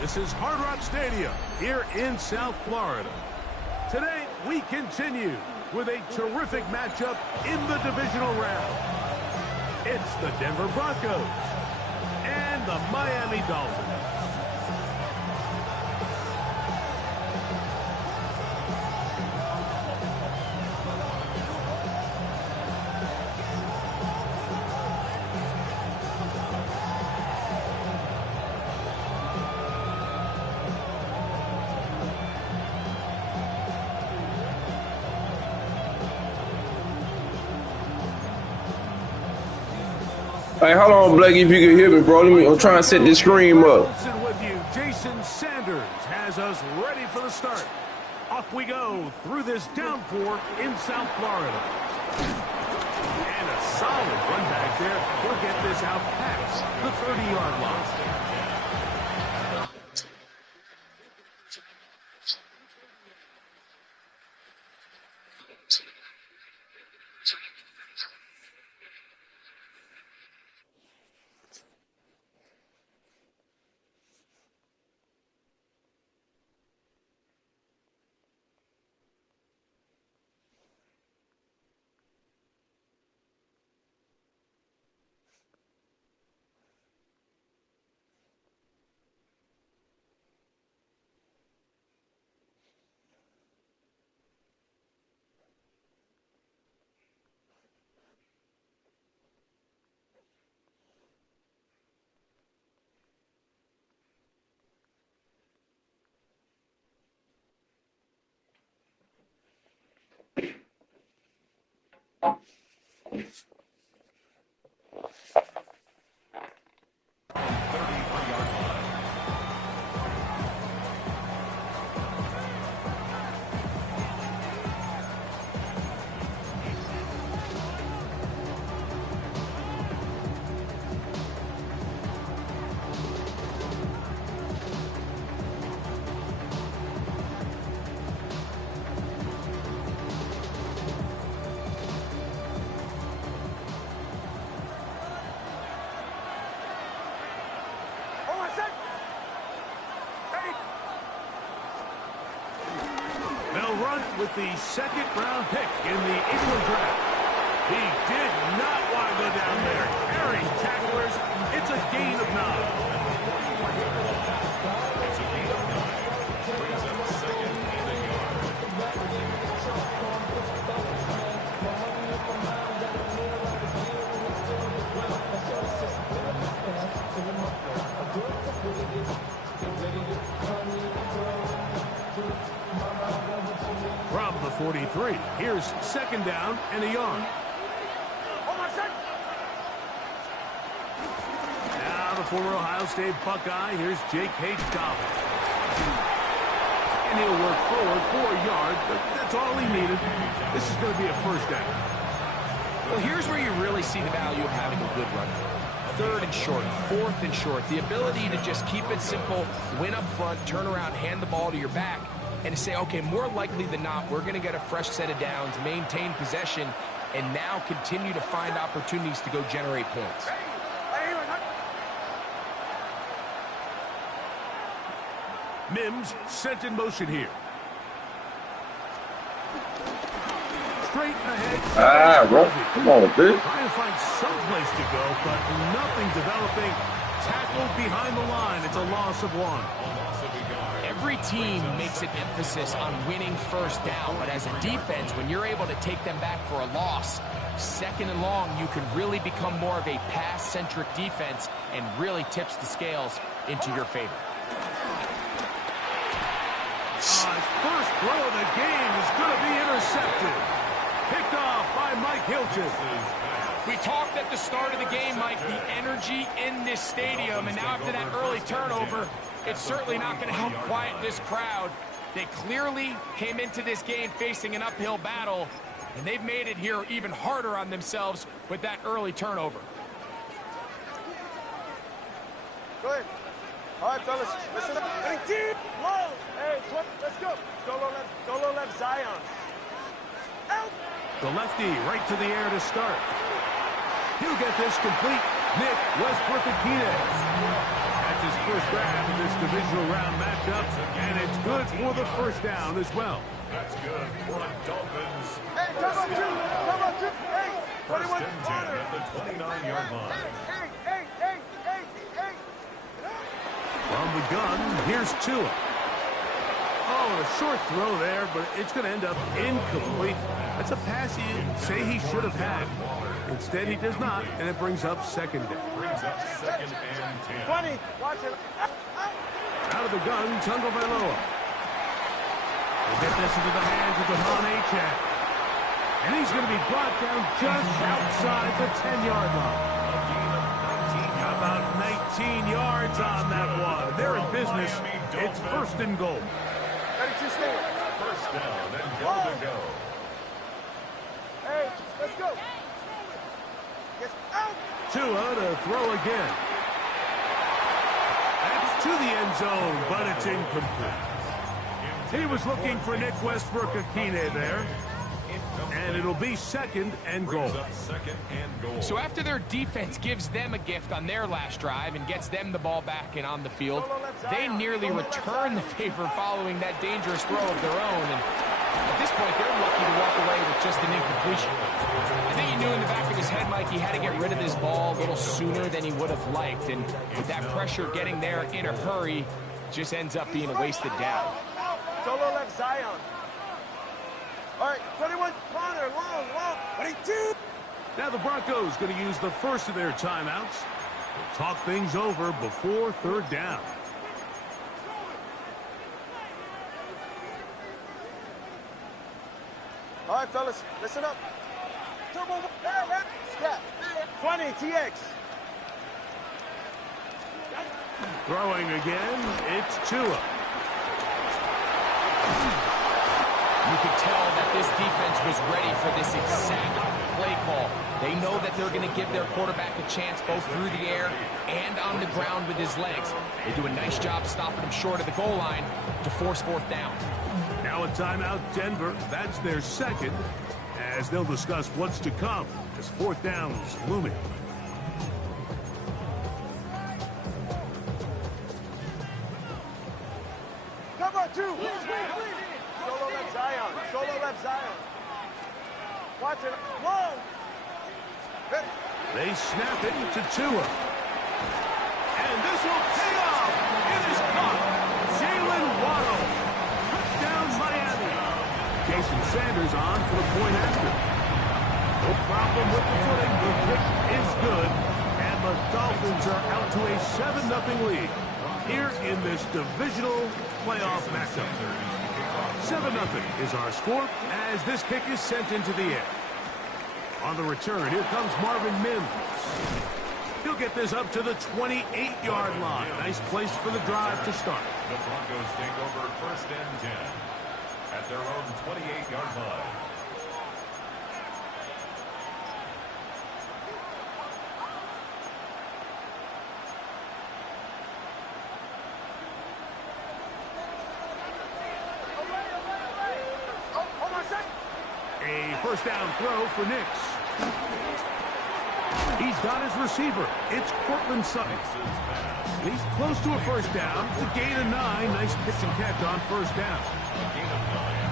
This is Hard Rock Stadium here in South Florida. Today, we continue with a terrific matchup in the divisional round. It's the Denver Broncos and the Miami Dolphins. Hey, hold on, Blake, if you can hear me, bro. I'm trying to set this screen up. With you, Jason Sanders has us ready for the start. Off we go through this downpour in South Florida. And a solid run back there. He'll get this out past the 30-yard line. With the second-round pick in the England draft. He did not want to go down there. Carrying tacklers. It's a gain of 9. It's a gain of 9. Brings up second and a yard. From the 43, here's second down and a yard. Now the former Ohio State Buckeye, here's Jake Hayes-Dobbins. And he'll work forward for a yard, but that's all he needed. This is going to be a first down. Well, here's where you really see the value of having a good run. Third and short, fourth and short. The ability to just keep it simple, win up front, turn around, hand the ball to your back, and to say, okay, more likely than not, we're going to get a fresh set of downs, maintain possession, and now continue to find opportunities to go generate points. Mims sent in motion here. Straight ahead. Come on, dude. Trying to find some place to go, but nothing developing. Tackled behind the line. It's a loss of 1. Every team makes an emphasis on winning first down, but as a defense, when you're able to take them back for a loss, second and long, you can really become more of a pass-centric defense and really tips the scales into your favor. His first throw of the game is going to be intercepted. Picked off by Mike Hilton. We talked at the start of the game, Mike, the energy in this stadium, and now after that early turnover, it's certainly not going to help quiet this crowd. They clearly came into this game facing an uphill battle, and they've made it here even harder on themselves with that early turnover. Good. All right, fellas, listen up. Hey, deep, low. Hey, let's go. Solo left Zion. Out. The lefty right to the air to start. He'll get this complete. Nick Westbrook-Akines. That's his first first grab in this divisional round matchup, and it's good for the first down as well. That's good for the Dolphins. Hey, come on, two. Come on, two. Hey, First 21. and 10 at the 29-yard line. Hey. From the gun, here's Tua. Oh, a short throw there, but it's going to end up incomplete. That's a pass he'd say he should have had. Instead, he does not, and it brings up second down. Brings up second and 10. 20. Watch it. Out of the gun, Tagovailoa. We'll get this into the hands of Devon Achane. And he's going to be brought down just outside the 10-yard line. How about 19 yards on that one? They're in business. It's first and goal. Ready to stay. First down and goal to go. Hey, let's go. Yes, out. Tua to throw again. That's to the end zone, but it's incomplete. He was looking for Nick Westbrook-Akine there. And it'll be second and goal. Second and goal. So after their defense gives them a gift on their last drive and gets them the ball back and on the field, they nearly return the favor following that dangerous throw of their own. And at this point, they're lucky to walk away with just an incompletion. I think he knew in the back of his head, Mike, he had to get rid of this ball a little sooner than he would have liked. And with that pressure getting there in a hurry, just ends up being a wasted down. Solo left Zion. All right, 21, corner, long. 22. Now the Broncos going to use the first of their timeouts to talk things over before third down. All right, fellas, listen up. Yeah. 20, TX. Throwing again, it's Tua. You could tell that this defense was ready for this exact play call. They know that they're going to give their quarterback a chance both through the air and on the ground with his legs. They do a nice job stopping him short of the goal line to force fourth down. Now a timeout, Denver. That's their second, as they'll discuss what's to come as fourth down is looming. Come on, two. Solo left Zion. Watch it. Long. Ready. They snap it to Tua. And this will pay off. It is caught. Jalen Waddle. Touchdown, Miami. Jason Sanders on for the point after. No problem with the footing. The pick is good. And the Dolphins are out to a 7-0 lead here in this divisional playoff matchup. 7-0 is our score as this kick is sent into the air. On the return, here comes Marvin Mims. He'll get this up to the 28-yard line. Nice place for the drive to start. The Broncos take over first and 10 at their own 28-yard line. A first down throw for Nix. He's got his receiver. It's Cortland Sutton. He's close to a first down. It's a gain of 9. Nice pitch and catch on first down.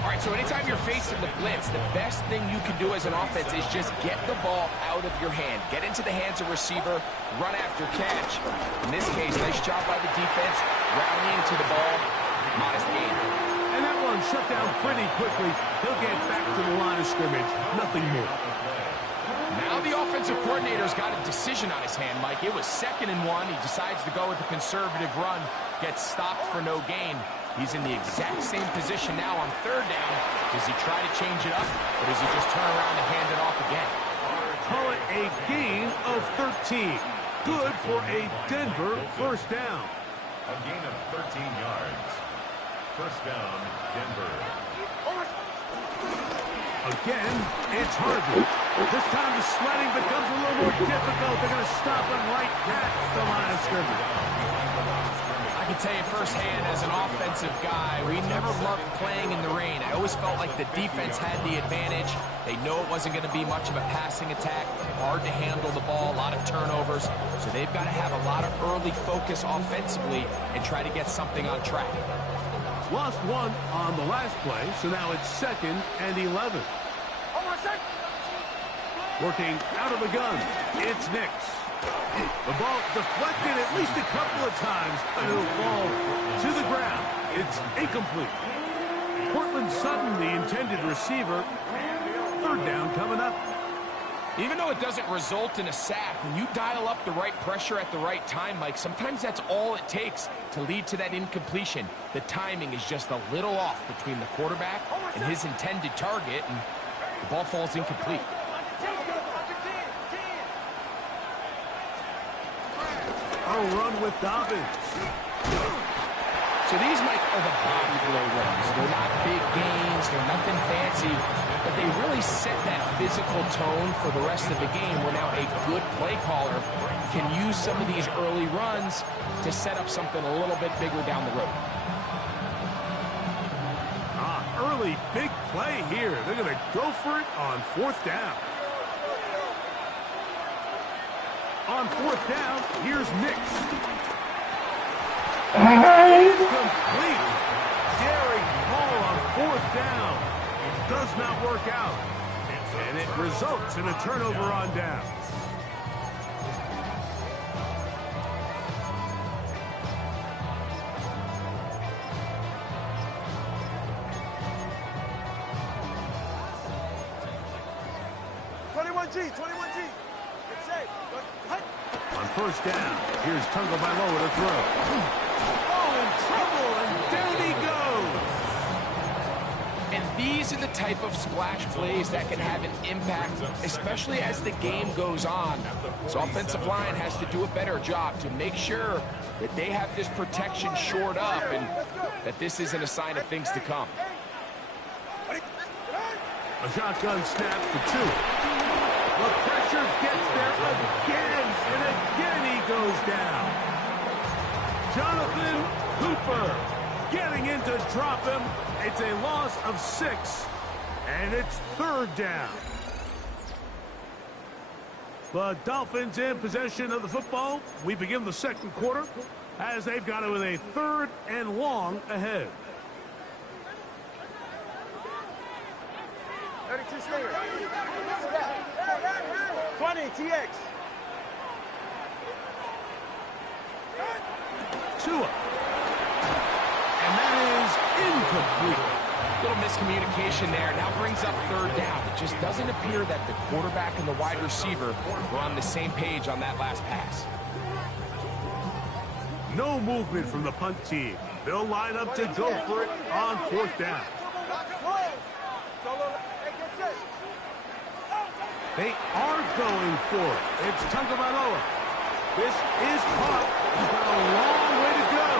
All right, so anytime you're facing the blitz, the best thing you can do as an offense is just get the ball out of your hand. Get into the hands of receiver, run after catch. In this case, nice job by the defense, rallying to the ball. Modest gain. And that one shut down pretty quickly. He'll get back to the line of scrimmage. Nothing more. Now the offensive coordinator's got a decision on his hand, Mike. It was 2nd and 1. He decides to go with a conservative run. Gets stopped for no gain. He's in the exact same position now on 3rd down. Does he try to change it up, or does he just turn around and hand it off again? Call it a gain of 13. Good for a Denver first down. A gain of 13 yards. First down, Denver. Again, it's Harvey. This time the sledding becomes a little more difficult. They're going to stop him right at the line of scrimmage. I can tell you firsthand, as an offensive guy, we never loved playing in the rain. I always felt like the defense had the advantage. They know it wasn't going to be much of a passing attack, hard to handle the ball, a lot of turnovers. So they've got to have a lot of early focus offensively and try to get something on track. Lost one on the last play, so now it's 2nd and 11. Working out of the gun, it's Nix. The ball deflected at least a couple of times, and it'll fall to the ground. It's incomplete. Cortland Sutton, the intended receiver. 3rd down coming up. Even though it doesn't result in a sack, when you dial up the right pressure at the right time, Mike, sometimes that's all it takes to lead to that incompletion. The timing is just a little off between the quarterback and his intended target, and the ball falls incomplete. A run with Dobbins. So these, Mike, are the body blow runs. They're not big gains, they're nothing fancy, but they really set that physical tone for the rest of the game where now a good play caller can use some of these early runs to set up something a little bit bigger down the road. Early big play here. They're going to go for it on 4th down. On 4th down, here's Nix. Complete. Daring ball on 4th down. Does not work out. And it results in a turnover on down. On 1st down, here's Tagovailoa to throw. Oh, in trouble, and down he goes. And these are the type of splash plays that can have an impact, especially as the game goes on. So offensive line has to do a better job to make sure that they have this protection shored up and that this isn't a sign of things to come. A shotgun snap for 2. The pressure gets there again, and again he goes down. Jonathan Cooper getting in to drop him. It's a loss of 6, and it's 3rd down. The Dolphins in possession of the football. We begin the 2nd quarter as they've got it with a 3rd and long ahead. 32 Stinger. 20 TX. Tua. And that is incomplete. Little miscommunication there. Now brings up 3rd down. It just doesn't appear that the quarterback and the wide receiver were on the same page on that last pass. No movement from the punt team. They'll line up to go for it on 4th down. They are going for it. It's Tagovailoa. This is caught. He's got a long way to go.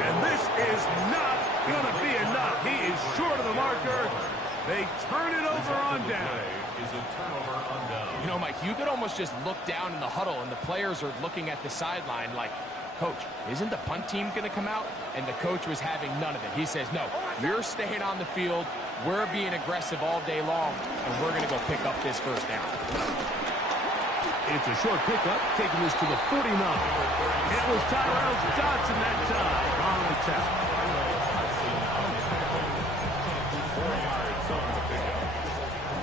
And this is not going to be enough. He is short of the marker. They turn it over on down. You know, Mike, you could almost just look down in the huddle and the players are looking at the sideline like, Coach, isn't the punt team going to come out? And the coach was having none of it. He says, no, you're staying on the field. We're being aggressive all day long, and we're going to go pick up this 1st down. It's a short pickup, taking this to the 49. It was Tyrell Dodson that time on the tackle.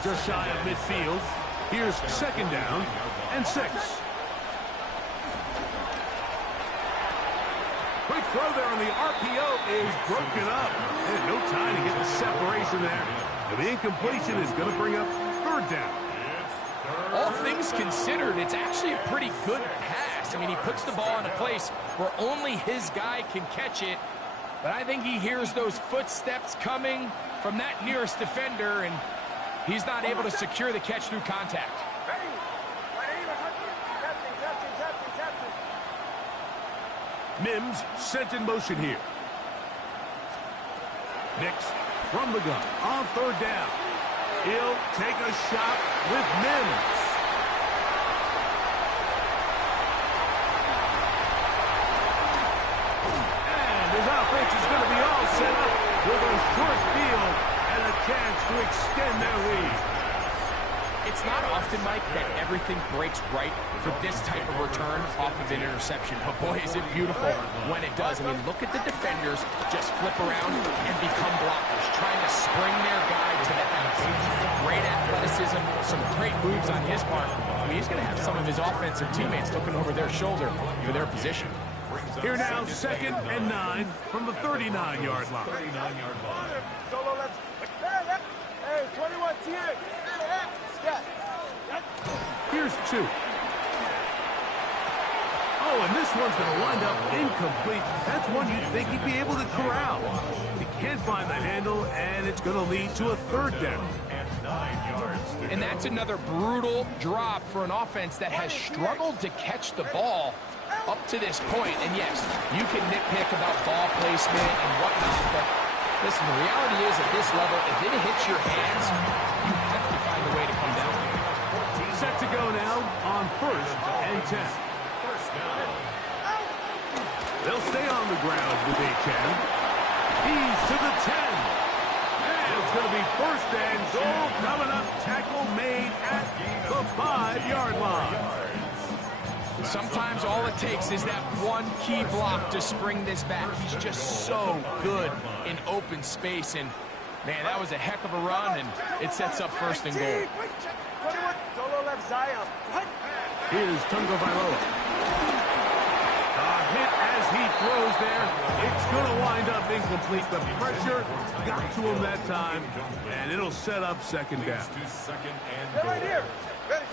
Just shy of midfield. Here's 2nd down and 6. Quick throw there on the RPO is broken up. And no time to get the separation there. And the incompletion is going to bring up 3rd down. All things considered, it's actually a pretty good pass. I mean, he puts the ball in a place where only his guy can catch it. But I think he hears those footsteps coming from that nearest defender, and he's not able to secure the catch through contact. Mims sent in motion here. Nix from the gun on 3rd down. He'll take a shot with Mims. And his offense is going to be all set up with a short field and a chance to extend their lead. It's not often, Mike, that everything breaks right for this type of return off of an interception. But boy, is it beautiful when it does. I mean, look at the defenders just flip around and become blockers, trying to spring their guy to the house. Great athleticism, some great moves on his part. I mean, he's going to have some of his offensive teammates looking over their shoulder for their position. Here now, 2nd and 9 from the 39-yard line. 39-yard line. Solo left. Hey, 21 TA. Here's 2. Oh, and this one's going to wind up incomplete. That's one you'd think he'd be able to corral. He can't find the handle, and it's going to lead to a 3rd down. And 9 yards. And that's another brutal drop for an offense that has struggled to catch the ball up to this point. And yes, you can nitpick about ball placement and whatnot, but listen, the reality is at this level, if it hits your hands, you have to find a way to come down. Set to go now on 1st and 10. First down. They'll stay on the ground with H.M. He's to the 10. And it's going to be 1st and goal coming up. Tackle made at the 5-yard line. Sometimes all it takes is that one key block to spring this back. He's just so good in open space. And, man, that was a heck of a run, and it sets up 1st and goal. 21. Solo left Zion. Here's Tungo Vailoa. A hit as he throws there. It's going to wind up incomplete. The pressure got to him that time, and it'll set up 2nd down. To 2nd and They're goal. right here. Ready.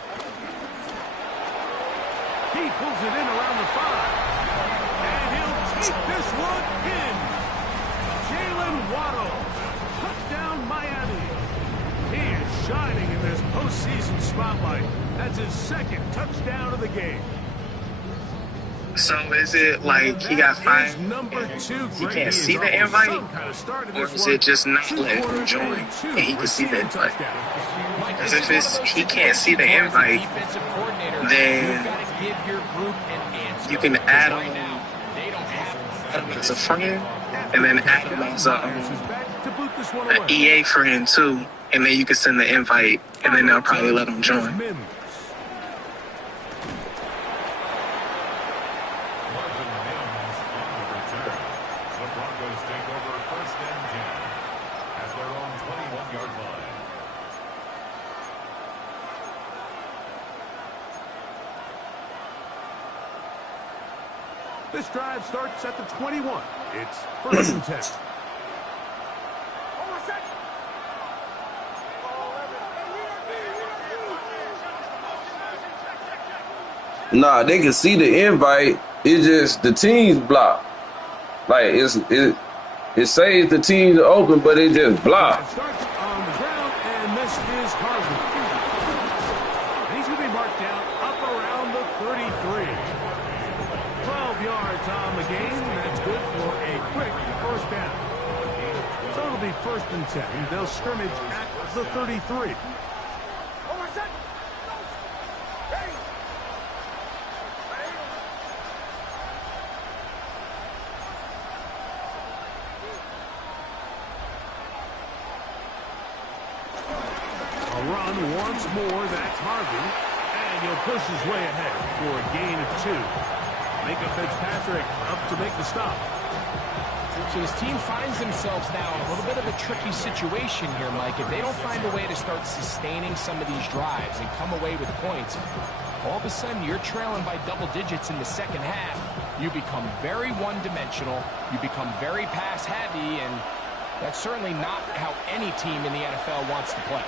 He pulls it in around the 5. And he'll take this one in. Jalen Waddle. Touchdown, Miami. He is shining in this postseason spotlight. That's his 2nd touchdown of the game. So is it like he got fined Number 2 he can't see the invite? Or is it just not letting him join and he can see the invite? Because if it's he can't see the invite, then you can add him as a friend and then add him as an EA friend too, and then you can send the invite and then they'll probably let him join. The Broncos take over 1st and 10 at their own 21-yard line. This drive starts at the 21. It's 1st and 10. Nah, they can see the invite. It's just the team's blocked. Like it says the team's open, but it just blocked. Starts on the ground, and this is Harvey. And he's going to be marked down up around the 33. 12 yards on the game. That's good for a quick 1st down. So it'll be 1st and 10. They'll scrimmage at the 33. Run once more, that's Harvey, and he'll push his way ahead for a gain of 2. Micah Fitzpatrick up to make the stop. So his team finds themselves now in a little bit of a tricky situation here, Mike. If they don't find a way to start sustaining some of these drives and come away with points, all of a sudden you're trailing by double digits in the 2nd half. You become very one-dimensional, you become very pass-heavy, and that's certainly not how any team in the NFL wants to play.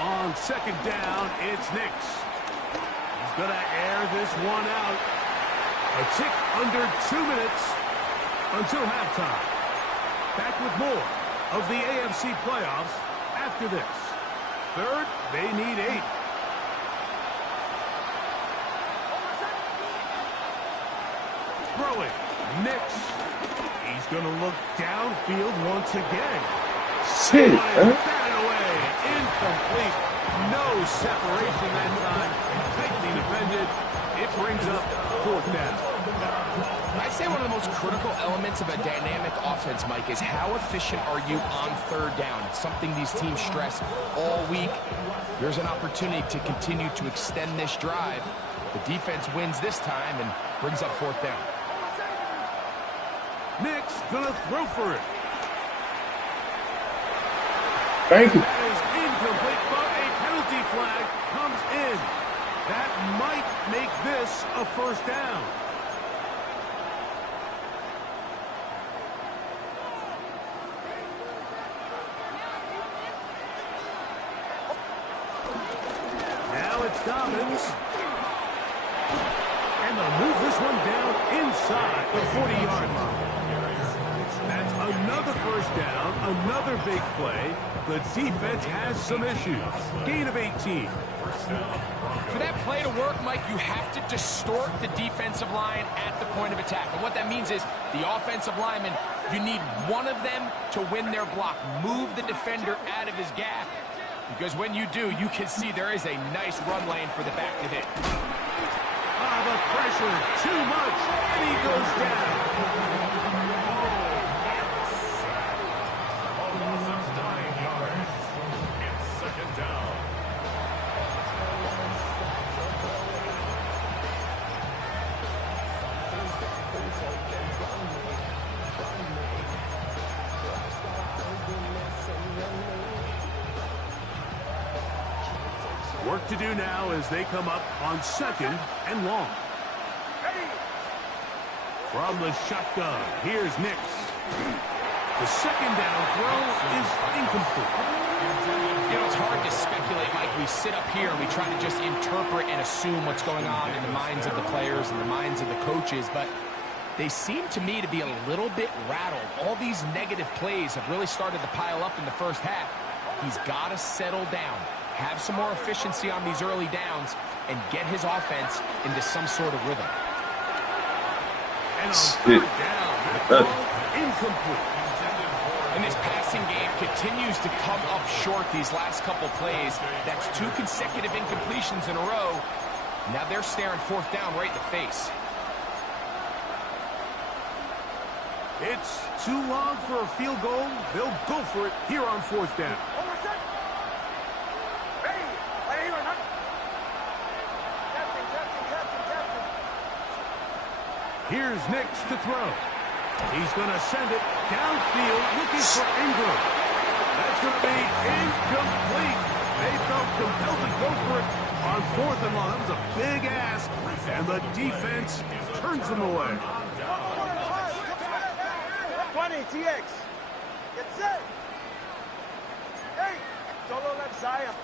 On 2nd down, it's Nix. He's going to air this one out. A tick under 2 minutes until halftime. Back with more of the AFC playoffs after this. 3rd, they need 8. Throwing, Nix. He's going to look downfield once again. Shit, huh? Batted away, incomplete. No separation that time. most critical elements of a dynamic offense, Mike, is how efficient are you on third down? It's something these teams stress all week. Here's an opportunity to continue to extend this drive. The defense wins this time and brings up fourth down. Nick's gonna throw for it. Thank you. That is incomplete, but a penalty flag comes in. That might make this a first down. Now it's Dobbins. And they'll move this one down inside the 40-yard line. That's another first down, another big play. The defense has some issues. Gain of 18. For that play to work, Mike, you have to distort the defensive line at the point of attack. And what that means is the offensive lineman, you need one of them to win their block. Move the defender out of his gap. Because when you do, you can see there is a nice run lane for the back to hit. The pressure, too much, and he goes down. Work to do now as they come up on second and long. From the shotgun, here's Nix. The second down throw is incomplete. You know, it's hard to speculate, Mike. We sit up here and we try to just interpret and assume what's going on in the minds of the players and the minds of the coaches, but they seem to me to be a little bit rattled. All these negative plays have really started to pile up in the first half. He's got to settle down, have some more efficiency on these early downs, and get his offense into some sort of rhythm. And on third down, that ball incomplete. And this passing game continues to come up short these last couple plays. That's 2 consecutive incompletions in a row. Now they're staring fourth down right in the face. It's too long for a field goal. They'll go for it here on fourth down. Here's Nix to throw. He's going to send it downfield looking for Ingram. That's going to be incomplete. They felt compelled to go for it on fourth and long. That was a big ask, and the defense turns them away. 20, TX. Get set. Hey, solo left Zion.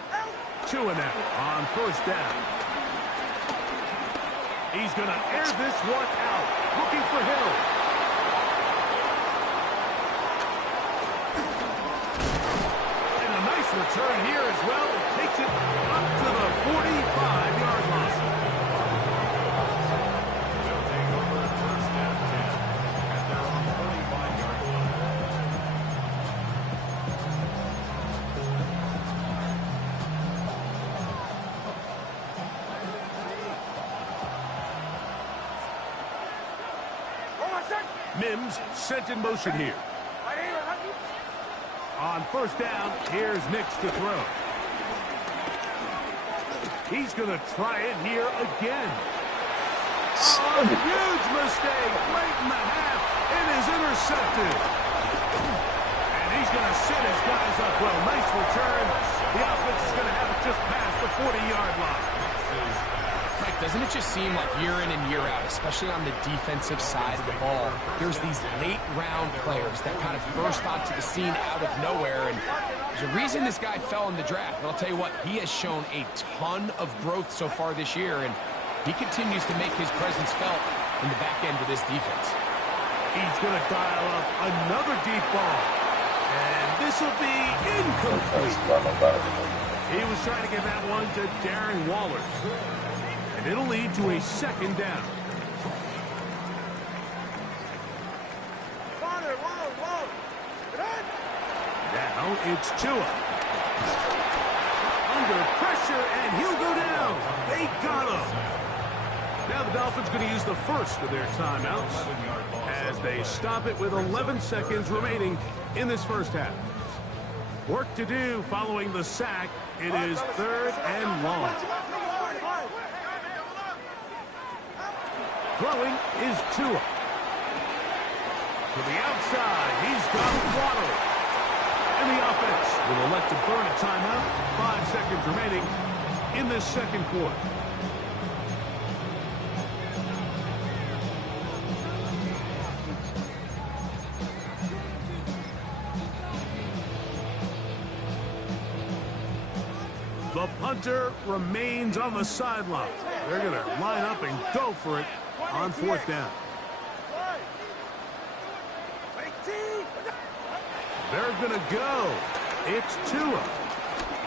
2 and out on first down. He's going to air this one out, looking for Hill. And a nice return here as well. It takes it up to the 45-yard line. They'll take over first and 10 at their own 45-yard line. Mims sent in motion here. On first down, here's Nix to throw. He's going to try it here again. Oh, huge mistake late in the half. It is intercepted. And he's going to set his guys up well. Nice return. The offense is going to have it just past the 40-yard line. Mike, doesn't it just seem like year in and year out, especially on the defensive side of the ball, there's these late-round players that kind of burst onto the scene out of nowhere, and there's a reason this guy fell in the draft. But I'll tell you what, he has shown a ton of growth so far this year, and he continues to make his presence felt in the back end of this defense. He's going to dial up another deep ball, and this will be incomplete. He was trying to get that one to Darren Waller. And it'll lead to a second down. Now it's Tua. Under pressure, and he'll go down. They got him. Now the Dolphins going to use the first of their timeouts as they stop it with 11 seconds remaining in this first half. Work to do following the sack. It is 3rd and long. Throwing is Tua. To the outside, he's got Waddle. And the offense will elect to burn a timeout. 5 seconds remaining in this second quarter. The punter remains on the sideline. They're going to line up and go for it on 4th down. They're going to go. It's Tua.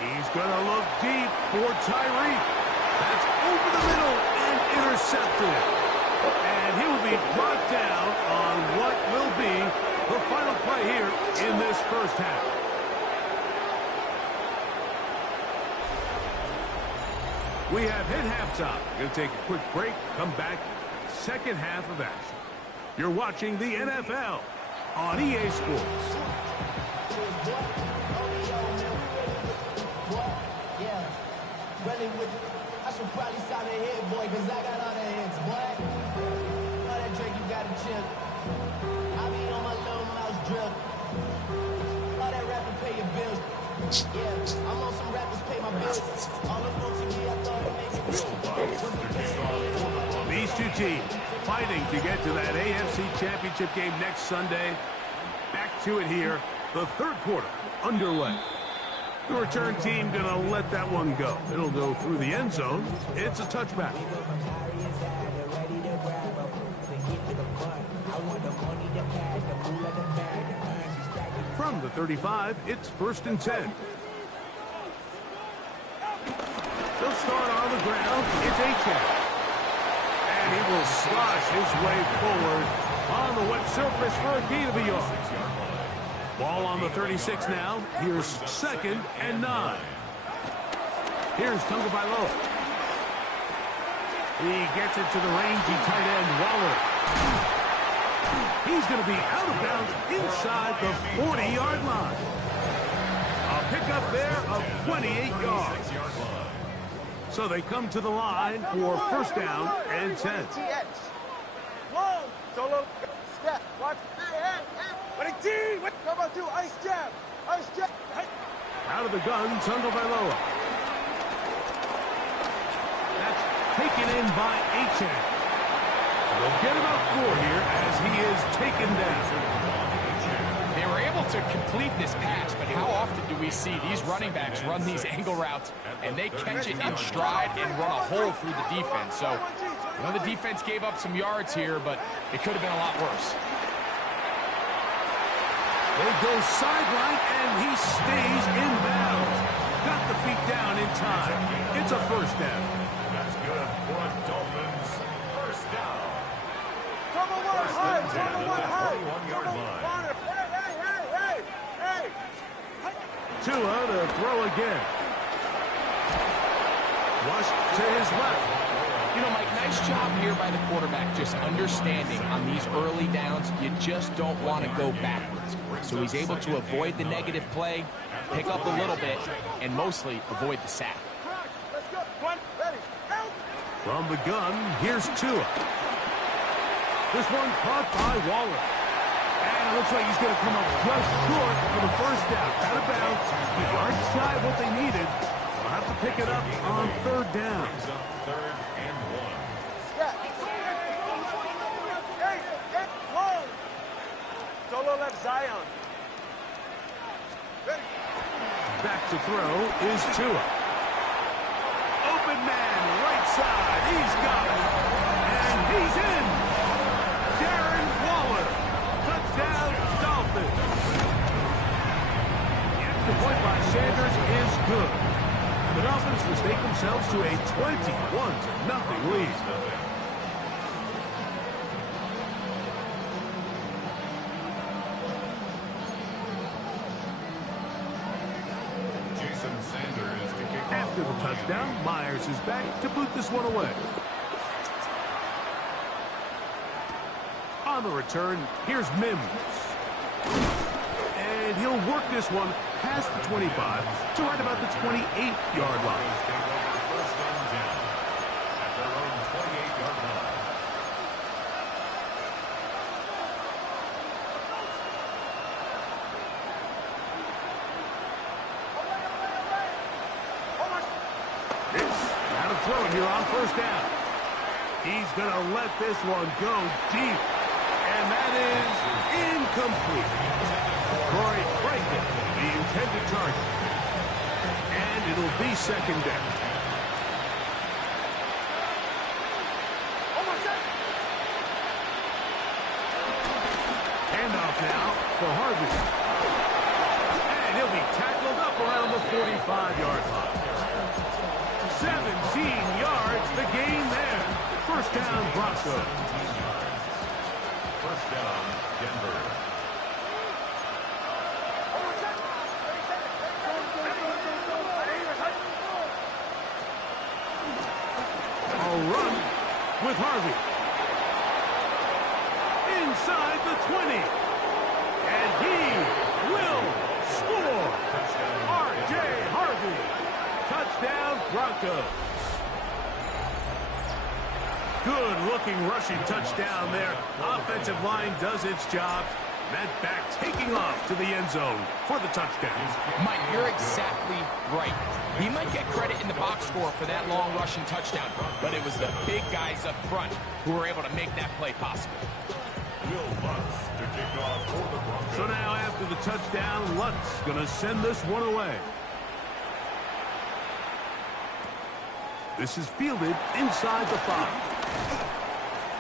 He's going to look deep for Tyreek. That's over the middle and intercepted. And he will be brought down on what will be the final play here in this first half. We have hit halftime. Going to take a quick break. Come back. Second half of action. You're watching the NFL on EA Sports. I should probably sign a hit, boy, because I got all the hits, boy. All that drink, you got to chill. I be on my little mouse drill. All that rapping, pay your bills. Yeah, I'm on some rappers, pay my bills. All the folks in here, I thought it makes These two teams fighting to get to that AFC Championship game next Sunday. Back to it here. The third quarter underway. The return team going to let that one go. It'll go through the end zone. It's a touchback. From the 35, it's 1st and 10. They'll start on the ground. It's Achane. And he will slosh his way forward on the wet surface for a gain of a yard. Ball on the 36 now. Here's 2nd and 9. Here's Tagovailoa. He gets it to the rangy tight end, Waller. He's going to be out of bounds inside the 40-yard line. A pickup there of 28 yards. So they come to the line for 1st down and 10. Long, solo, step, watch, come on, 2, ice jab, Out of the gun, Tagovailoa. That's taken in by Achane. They'll get about 4 here as he is taken down. They were able to complete this pass, but how often do we see these running backs run these angle routes and they catch it in stride and run a hole through the defense? So, I know the defense gave up some yards here, but it could have been a lot worse. They go sideline, and he stays in bounds. Got the feet down in time. It's a 1st down. That's good for a Dolphins 1st down. Come on, one high, come on, one high. 41-yard line. Hey. Tua to throw again. Flush to his left. You know, Mike, nice job here by the quarterback just understanding on these early downs, you just don't want to go backwards. So he's able to avoid the negative play, pick up a little bit, and mostly avoid the sack. From the gun, here's Tua. This one caught by Waller. And it looks like he's going to come up just short for the 1st down. Out of bounds. The yards shy of what they needed. They'll have to pick it up on 3rd down. 3rd and 1. Solo left Zion. Back to throw is Tua. Open man, right side. He's got it. And he's in. Darren Waller. Touchdown, Dolphins. The extra point by Sanders is good. And the Dolphins will take themselves to a 21-0 lead. After the touchdown, Myers is back to boot this one away. On the return, here's Mims. And he'll work this one past the 25 to right about the 28-yard line. First and 10 at their own 28-yard line. It's out of throwing here on first down. He's going to let this one go deep. And that is incomplete. Corey Franklin, the intended target. And it'll be second down. Handoff now for Harvey. And he'll be tackled up around the 45-yard line. 17 yards, the gain there. First down, Broncos. First down, Denver. A run with Harvey. Inside the 20. And he will score. R.J. Harvey. Touchdown, Broncos. Good-looking rushing touchdown there. Offensive line does its job. That back taking off to the end zone for the touchdown. Mike, you're exactly right. He might get credit in the box score for that long rushing touchdown, but it was the big guys up front who were able to make that play possible. Will Lutz to kick off for the Broncos. So now after the touchdown, Lutz going to send this one away. This is fielded inside the 5.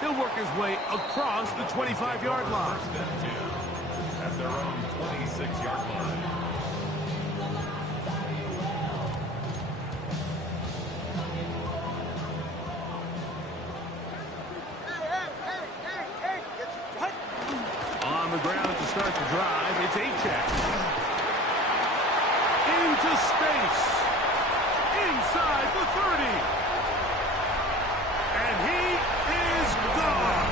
He'll work his way across the 25-yard line. First and 10 at their own 26-yard line. On the ground to start the drive, it's Achek. Into space. Inside the 30. And he is gone.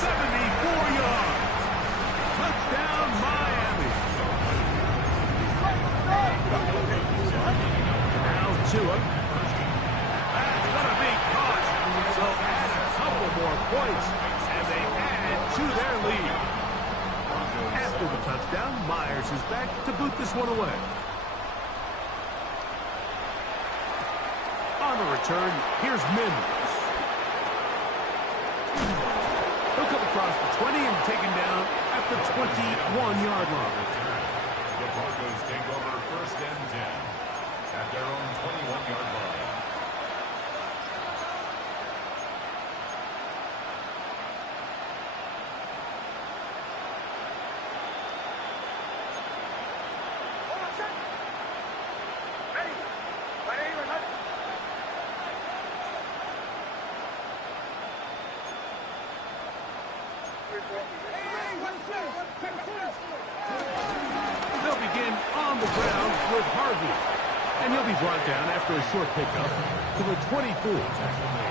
74 yards. Touchdown, Miami. Now Tua. That's going to be caught. So add a couple more points as they add to their lead. After the touchdown, Myers is back to boot this one away. On the return, here's Mims. He'll come across the 20 and taken down at the 21-yard line. The Broncos take over first and 10 at their own 21-yard line. They'll begin on the ground with Harvey. And he'll be brought down after a short pickup to the 24.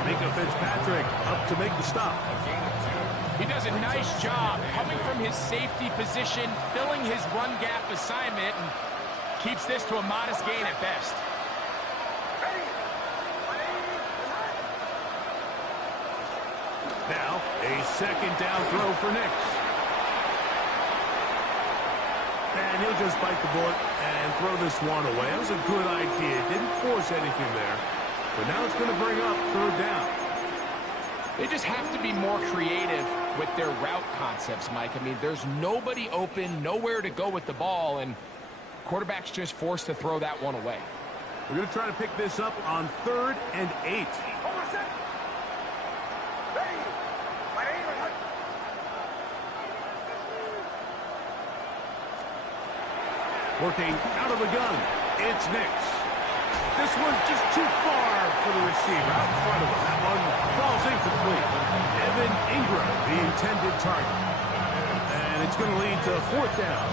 Minka Fitzpatrick up to make the stop. He does a nice job coming from his safety position, filling his run gap assignment, and keeps this to a modest gain at best. Now, a second down throw for Nix. And he'll just bite the bullet and throw this one away. That was a good idea. Didn't force anything there. But now it's going to bring up third down. They just have to be more creative with their route concepts, Mike. I mean, there's nobody open, nowhere to go with the ball, and quarterback's just forced to throw that one away. We're going to try to pick this up on 3rd and 8. Working out of the gun, it's Nix. This one's just too far for the receiver out in front of him. That one falls incomplete. Evan Ingram, the intended target. And it's going to lead to 4th down.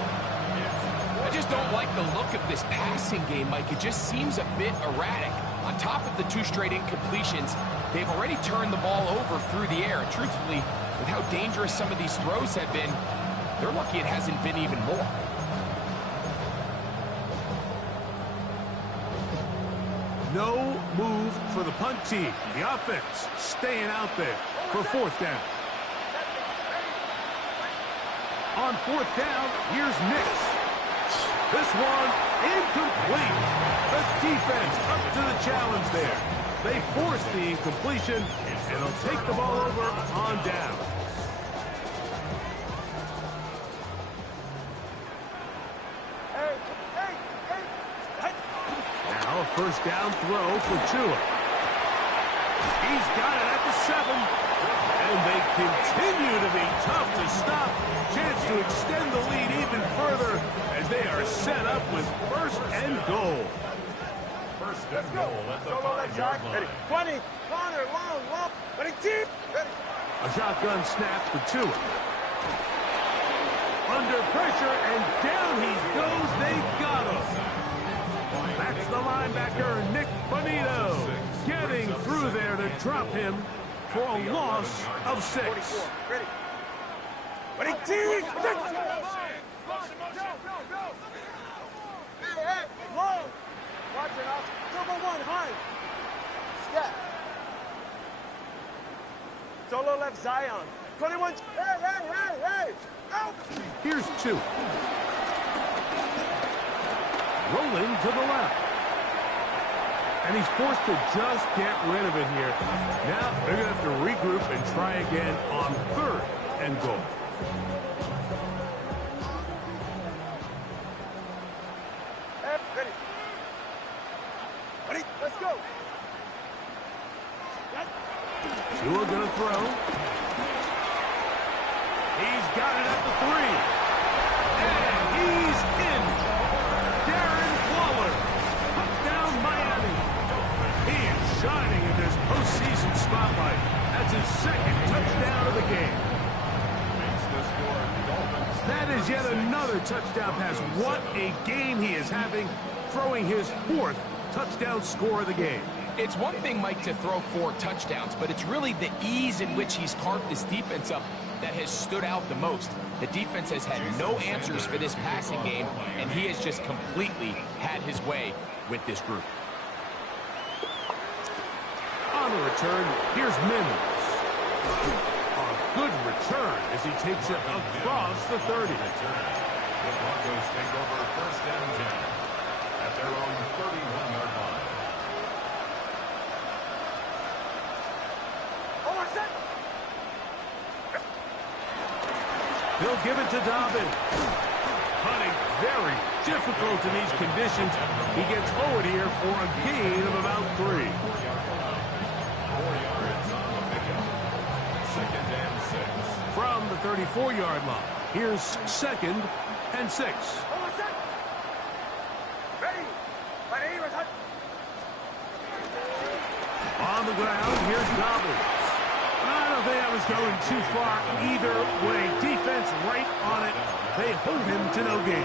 I just don't like the look of this passing game, Mike. It just seems a bit erratic. On top of the 2 straight incompletions, they've already turned the ball over through the air. And truthfully, with how dangerous some of these throws have been, they're lucky it hasn't been even more. No move for the punt team. The offense staying out there for fourth down. On fourth down, here's Nix. This one incomplete. The defense up to the challenge there. They force the incompletion, and they'll take the ball over on down. Now a first down throw for Tua. He's got it at the 7. And they continue to be tough to stop. Chance to extend the lead even further as they are set up with first and goal. First and goal at the 5-yard line. 20, corner, long, ready, deep, ready. A shotgun snap for Tua. Under pressure, and down he goes. They got him. That's the linebacker, Nick Bonito, getting through there to drop him for a loss of 6. Ready. Ready, team. Hey, low. Watch it out. Double one, high. Step. Solo left Zion. 21. Hey. Out. Here's 2. Rolling to the left. And he's forced to just get rid of it here. Now they're going to have to regroup and try again on third and goal. Hey, ready, let's go. Tua going to throw. He's got it at the 3. And he's in. Darren Waller. Touchdown Miami. He is shining in this postseason spotlight. That's his second touchdown of the game. That is yet another touchdown pass. What a game he is having, throwing his 4th touchdown score of the game. It's one thing, Mike, to throw 4 touchdowns, but it's really the ease in which he's carved this defense up that has stood out the most. The defense has had no answers for this passing game, and he has just completely had his way with this group. On the return, here's Mims. A good return as he takes it across the 30. The Broncos take over first and 10 at their own 31-yard line. He'll give it to Dobbin. Hunting very difficult in these conditions. He gets forward here for a gain of about 3. 4 yards on the pickup. Second and 6. From the 34-yard line, here's second and 6. On the ground, here's Dobbin. I don't think I was going too far either way. Defense right on it. They hold him to no gain.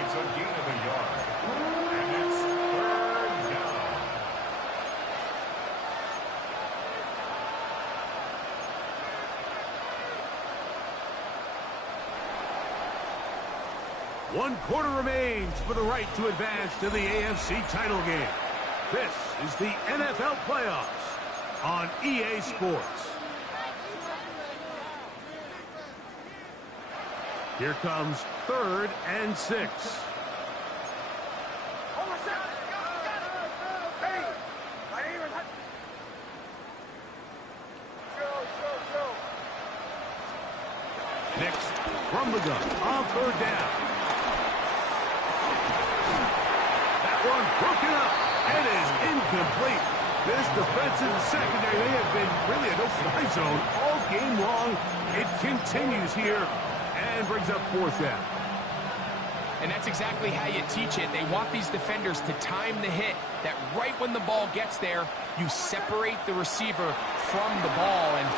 It's a gain of a yard. And it's third down. One quarter remains for the right to advance to the AFC title game. This is the NFL playoffs on EA Sports. Here comes third and 6. Nix from the gun on third down. That one broken up and is incomplete. This defensive secondary, they have been really a no-fly zone all game long. It continues here and brings up fourth down. And that's exactly how you teach it. They want these defenders to time the hit, that right when the ball gets there, you separate the receiver from the ball. And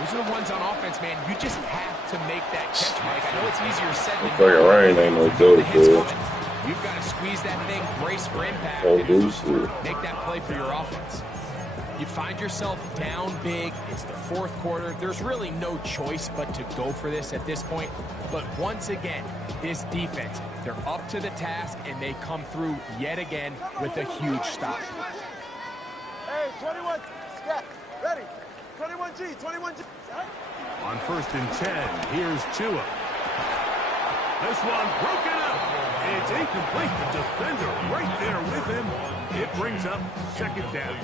those are the ones on offense, man. You just have to make that catch, Mike. I know it's easier said than done. Rain ain't no joke, dude. You've got to squeeze that thing, brace for impact, Oh, and make that play for your offense. You find yourself down big. It's the fourth quarter. There's really no choice but to go for this at this point. But once again, this defense, they're up to the task, and they come through yet again with a huge stop. Hey, 21. Yeah, ready. 21G, 21G. On 1st and 10, here's Tua. This one broken up. It's incomplete. The defender right there with him. It brings up 2nd down.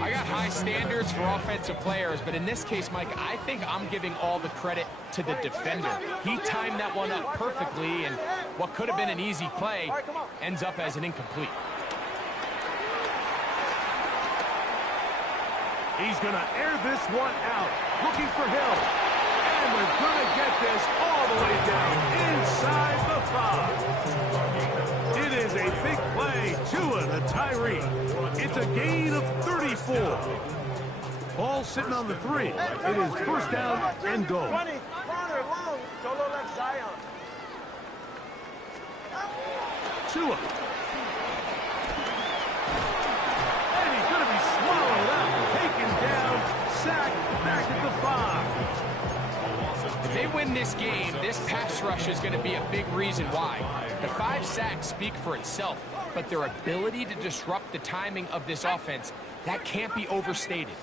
I got high standards for offensive players, but in this case, Mike, I think I'm giving all the credit to the defender. He timed that one up perfectly, and what could have been an easy play ends up as an incomplete. He's going to air this one out, looking for Hill. And they're going to get this all the way down inside the 5. It is a big play. Tua the Tyree. It's a gain of 34. Ball sitting on the 3. It is 1st down and goal. 20, corner, long, solo left Zion. Tua. And he's going to be swallowed up, taken down, sacked back at the 5. If they win this game, this pass rush is going to be a big reason why. The 5 sacks speak for itself, but their ability to disrupt the timing of this offense, that can't be overstated.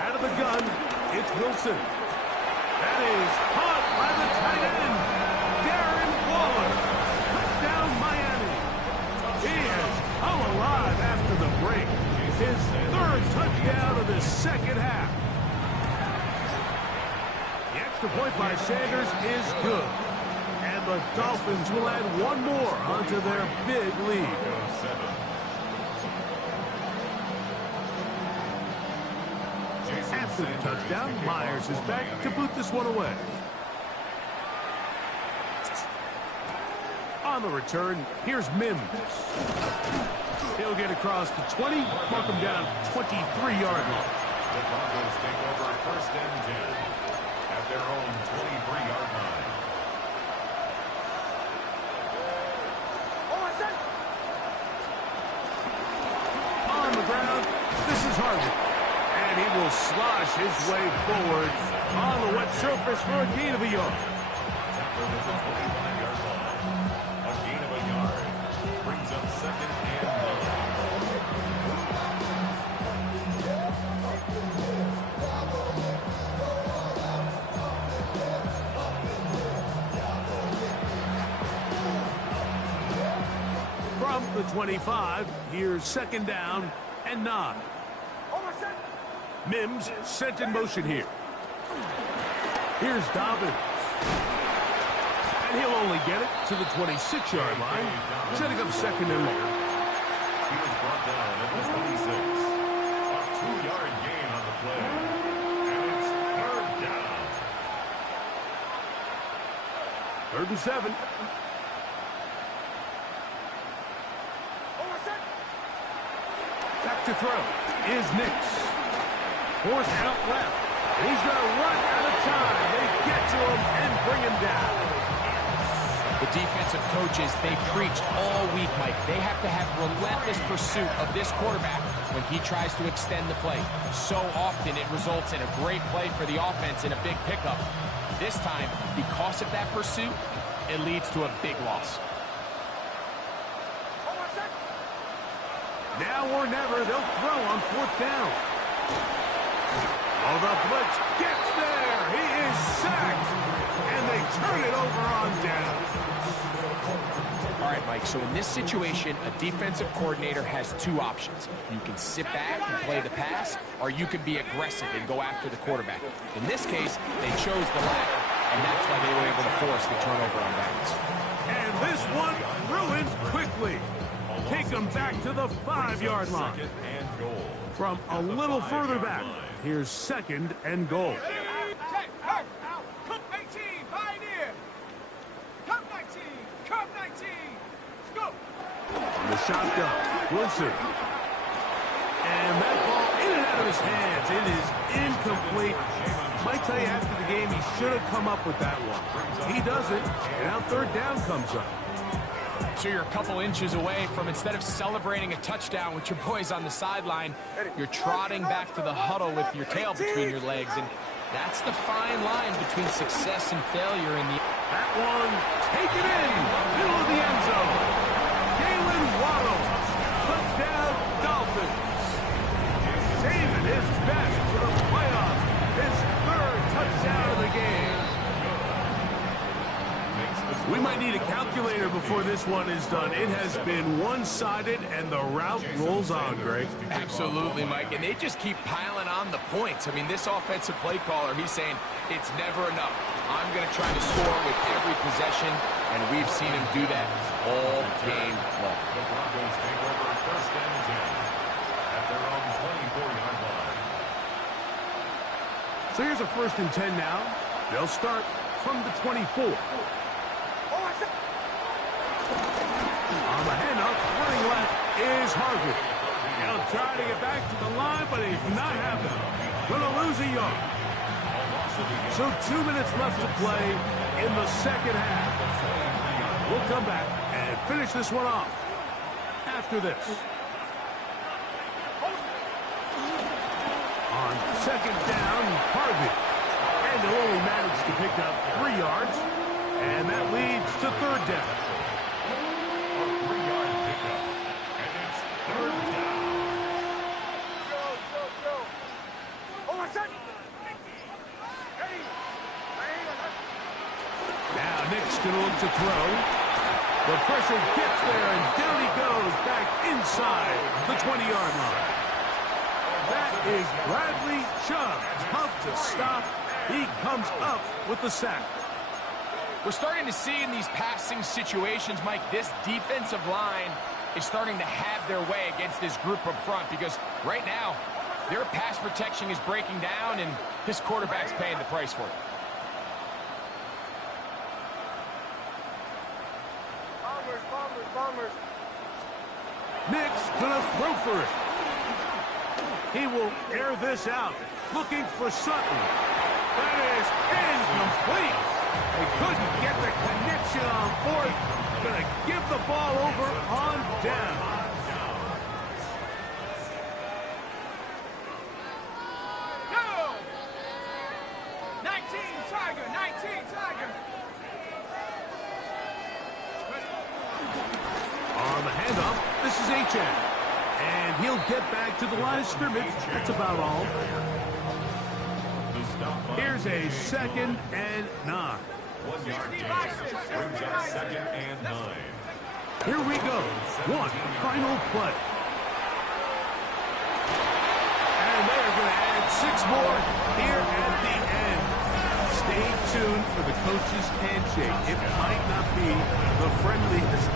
Out of the gun, it's Wilson. That is caught by the tight end, Darren Waller. Touchdown, Miami. He has come alive after the break. His 3rd touchdown of the 2nd half. The extra point by Sanders is good. And the Dolphins will add one more onto their big lead. After the touchdown, Myers is back to boot this one away. On the return, here's Mims. He'll get across the 20, mark him down 23-yard line. The Broncos take over 1st and 10 at their own 23-yard line. On the ground, this is Harvey. And he will slosh his way forward on the wet surface for a gain of a yard. Tackle at the 25-yard line. A gain of a yard. Brings up 2nd and 9. From the 25, here's 2nd down and 9. Mims sent in motion here. Here's Dobbins. And he'll only get it to the 26-yard line, setting up 2nd and 1. He was brought down at the 26. A 2-yard gain on the play. And it's 3rd down. 3rd and 7. Back to throw is Nix. Forced out left. He's going to run out of time. They get to him and bring him down. The defensive coaches, they preached all week, Mike. They have to have relentless pursuit of this quarterback when he tries to extend the play. So often it results in a great play for the offense and a big pickup. This time, because of that pursuit, it leads to a big loss. Now or never, they'll throw on 4th down. Oh, the blitz gets there. He is sacked. And they turn it over on down. All right, Mike, so in this situation, a defensive coordinator has 2 options. You can sit back and play the pass, or you can be aggressive and go after the quarterback. In this case, they chose the latter, and that's why they were able to force the turnover on downs. And this one ruined quickly. Take them back to the 5-yard line. From a little further back, here's 2nd and goal. Cup 19, Pioneer. Cup 19, Cup 19. Let's go. On the shotgun, Wilson. And that ball in and out of his hands. It is incomplete. Might tell you after the game he should have come up with that one. He doesn't, and now 3rd down comes up. So you're a couple inches away from, instead of celebrating a touchdown with your boys on the sideline, you're trotting back to the huddle with your tail between your legs. And that's the fine line between success and failure in the... That one, take it in, middle of the end zone. Jalen Waddle, touchdown Dolphins. Saving his best for the playoffs, his third touchdown of the game. We might need a calculator before this one is done. It has been one-sided, and the route rolls on, Greg. Absolutely, Mike, and they just keep piling on the points. I mean, this offensive play caller, he's saying it's never enough. I'm going to try to score with every possession, and we've seen him do that all game long. The Broncos take over first and 10 at their own 24-yard line. So here's a 1st and 10 now. They'll start from the 24. On the handoff, running left is Harvey. He'll try to get back to the line, but he's not having it. Gonna lose a yard. So 2 minutes left to play in the second half. We'll come back and finish this one off after this. On 2nd down, Harvey. And he'll only manage to pick up 3 yards. And that leads to 3rd down. A 3-yard pickup. And it's 3rd down. Go. Oh, my son. Hey. Now Nick's going to look to throw. The pressure gets there, and down he goes back inside the 20-yard line. That is Bradley Chubb. Tough to stop. He comes up with the sack. We're starting to see in these passing situations, Mike, this defensive line is starting to have their way against this group up front, because right now their pass protection is breaking down, and this quarterback's paying the price for it. Bombers. Nick's going to throw for it. He will air this out, looking for Sutton. That is incomplete. They couldn't get the connection on 4th. Going to give the ball over on down. Go! 19 Tiger. On the handoff, this is H.N. And he'll get back to the line of scrimmage. That's about all. Here's a 2nd and 9. 1-yard gain brings up 2nd and 9. Here we go. One final play. And they're going to add 6 more here at the end. Stay tuned for the coach's handshake. It might not be the friendliest.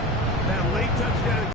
That late touchdown.